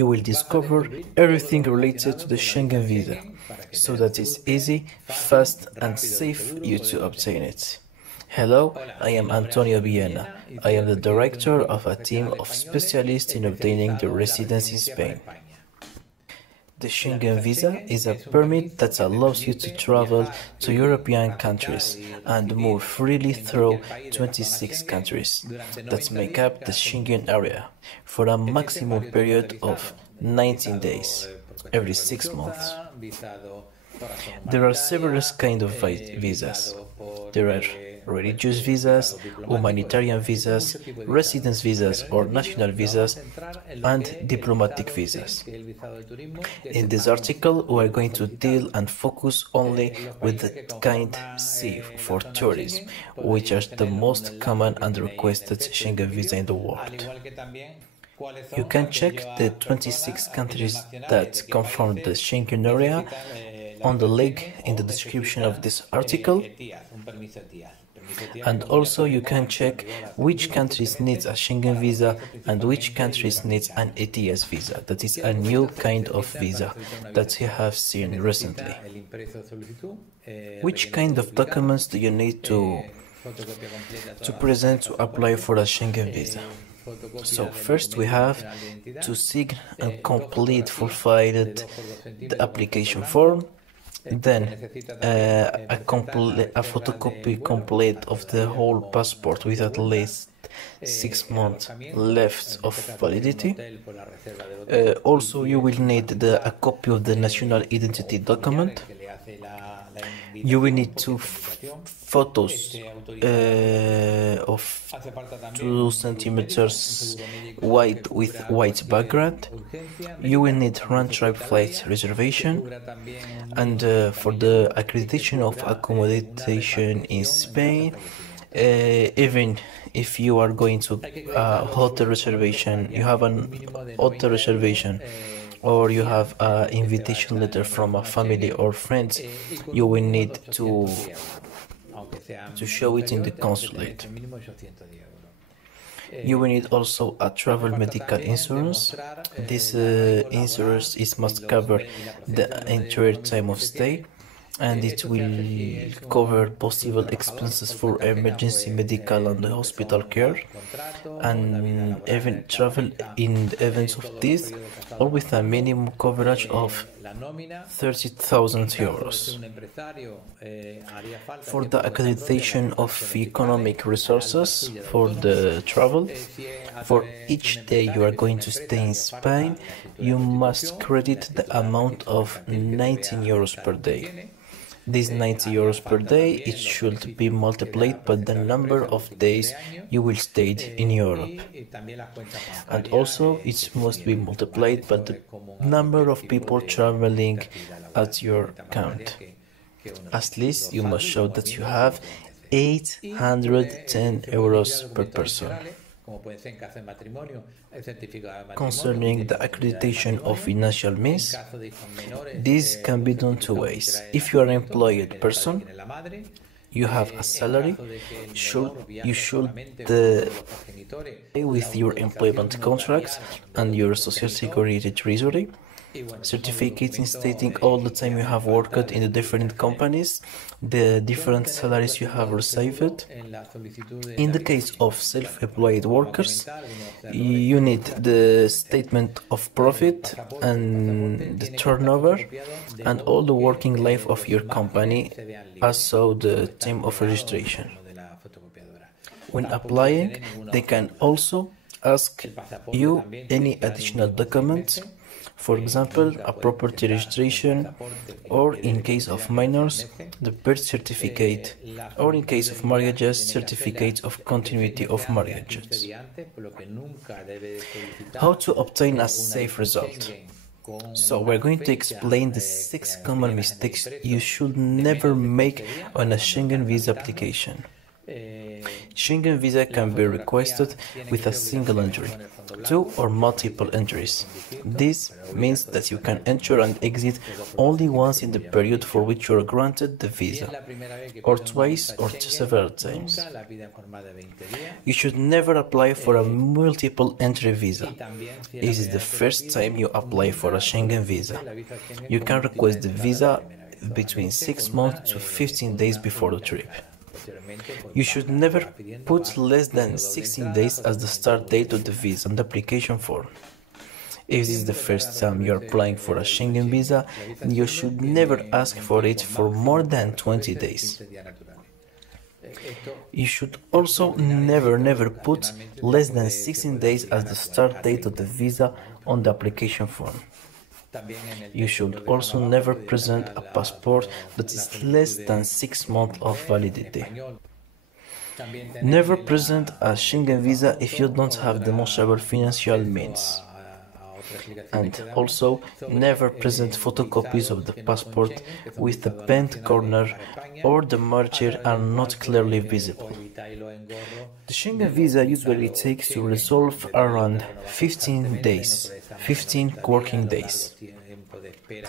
you will discover everything related to the Schengen Visa, so that it's easy, fast and safe you to obtain it. Hello, I am Antonio Villena. I am the director of a team of specialists in obtaining the residence in Spain. The Schengen Visa is a permit that allows you to travel to European countries and move freely through 26 countries that make up the Schengen area for a maximum period of 19 days, every 6 months. There are several kinds of visas. There are religious visas, humanitarian visas, residence visas or national visas, and diplomatic visas. In this article, we are going to deal and focus only with the kind C for tourism, which are the most common and requested Schengen visa in the world. You can check the 26 countries that conform the Schengen area on the link in the description of this article, and also you can check which countries need a Schengen visa and which countries need an ETS visa, that is a new kind of visa that you have seen recently. Which kind of documents do you need to present to apply for a Schengen visa? So first we have to sign and fulfill the application form, then a photocopy complete of the whole passport with at least 6 months left of validity. Also you will need a copy of the national identity document. You will need 2 photos of 2 centimeters wide with white background. You will need round-trip flight reservation, and for the accreditation of accommodation in Spain, even if you are going to a hotel reservation, you have an hotel reservation, or you have an invitation letter from a family or friends, you will need to show it in the consulate. You will need also a travel medical insurance. This insurance must cover the entire time of stay, and it will cover possible expenses for emergency medical and hospital care, and even travel in the events of this, or with a minimum coverage of 30,000 euros. For the accreditation of economic resources for the travel, for each day you are going to stay in Spain, you must credit the amount of 19 euros per day. These 90 euros per day, it should be multiplied by the number of days you will stay in Europe. And also, it must be multiplied by the number of people traveling at your count. At least, you must show that you have 810 euros per person. Concerning the accreditation of financial means, this can be done 2 ways. If you are an employed person, you have a salary, you should pay with your employment contract and your social security treasury certificate stating all the time you have worked in the different companies, the different salaries you have received. In the case of self-employed workers, you need the statement of profit and the turnover and all the working life of your company, also the time of registration. When applying, they can also ask you any additional documents, for example, a property registration, or in case of minors, the birth certificate, or in case of marriages, certificate of continuity of marriages. How to obtain a safe result? So we're going to explain the 6 common mistakes you should never make on a Schengen visa application. Schengen visa can be requested with a single entry, two or multiple entries. This means that you can enter and exit only once in the period for which you are granted the visa, or twice or several times. You should never apply for a multiple entry visa. If it is the first time you apply for a Schengen visa, you can request the visa between 6 months to 15 days before the trip. You should never put less than 16 days as the start date of the visa on the application form. If this is the first time you are applying for a Schengen visa, you should never ask for it for more than 20 days. You should also never put less than 16 days as the start date of the visa on the application form. You should also never present a passport that is less than 6 months of validity. Never present a Schengen visa if you don't have demonstrable financial means. And also, never present photocopies of the passport with the bent corner or the margin are not clearly visible. The Schengen visa usually takes to resolve around 15 days, 15 working days.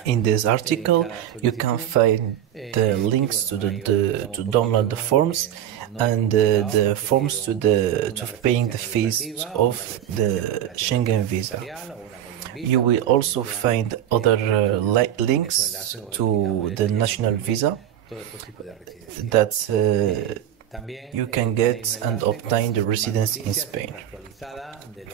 In this article, you can find the links to download the forms and the forms to paying the fees of the Schengen visa. You will also find other links to the national visa that you can get and obtain the residence in Spain.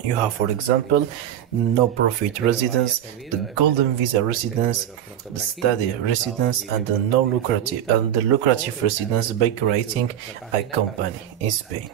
You have, for example, no-profit residence, the golden visa residence, the study residence, and the lucrative residence by creating a company in Spain.